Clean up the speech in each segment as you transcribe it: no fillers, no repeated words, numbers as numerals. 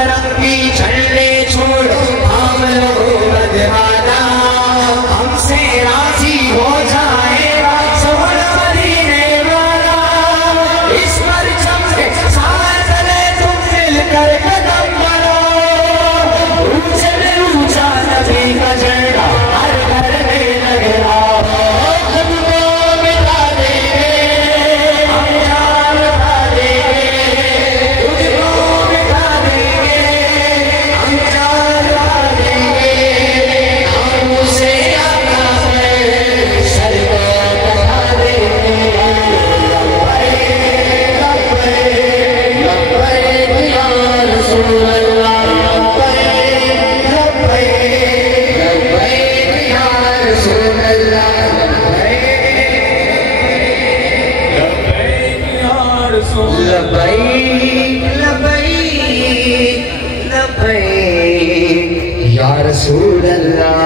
सरंगी झंडे छोड़ो हम लोग बदवाना, हमसे राजी हो जाएगा सोहर मदीने वाला। इस परचम के साथ तले तुम मिलकर कदम बढ़ाओ, ऊंचे में ऊंचा नबी का झंडा हर घर में लहराओ। तुमको मिटा देंगे हम जान उठा देंगे, तुझको मिटा देंगे हम जान उठा देंगे। हमसे आका है सर को कटा देंगे। लब्बैक लब्बैक या रसूल अल्लाह, लब्बैक लब्बैक या रसूल अल्लाह, लब्बैक लब्बैक लब्बैक या रसूल अल्लाह।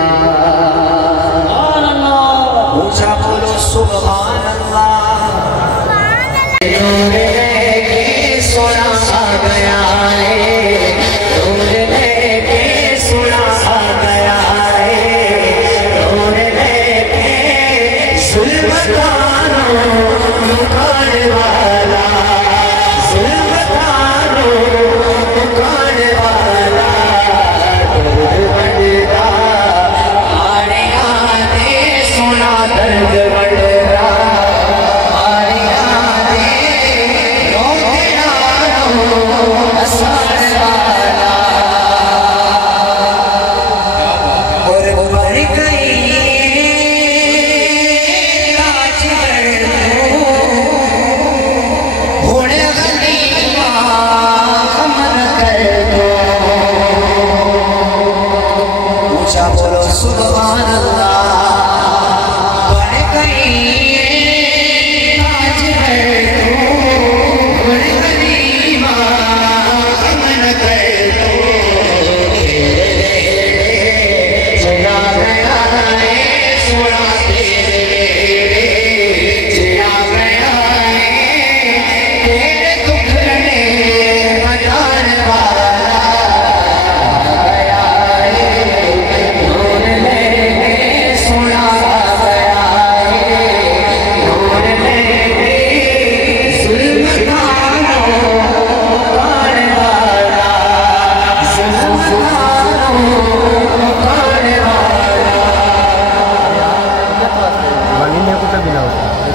ऊंचा बोलो सुभान अल्लाह। नूर लेके सोना आ गया है, नूर लेके सोना आ गया है, नूर लेके जुल्मतानों मुकाने वाला, जुल्मतानों मुकाने वाला। दर्द बढ़ता आने आने सोना दर्द बढ़ता आने आने रोते ना रहो असार वाला। और बढ़ गई बोलो सुभान अल्लाह। बढ़ गई आज है बढ़ गई मन कर दो, चला गया है सोना तेरे, चला गया है तेरे दुखड़े मजान वाला।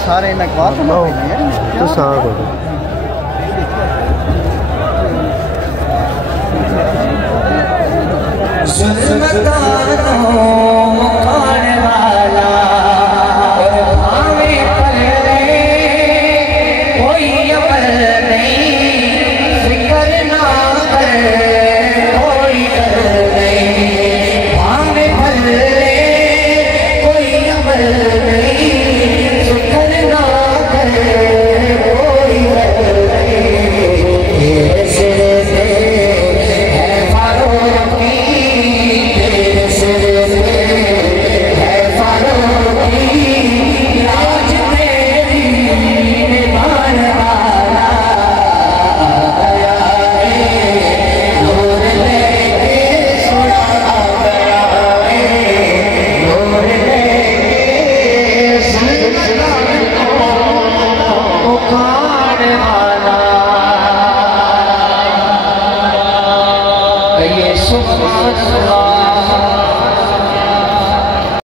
सारे नकवार तो साग हो मुकाने वाला। और भावे पल्ले कोई अमल नहीं, फिक्र ना कर कोई कर नहीं। भावे पल्ले कोई अमल नहीं, फिक्र ना कर कोई कर नहीं। तेरे सिर पे है फारूकी, तेरे सिर पे है फारूकी, आज तेरी निभाने वाला गया है। नूर लेके सोना गया है, नूर लेके मुकाने वाला। कहिए सुभान अल्लाह।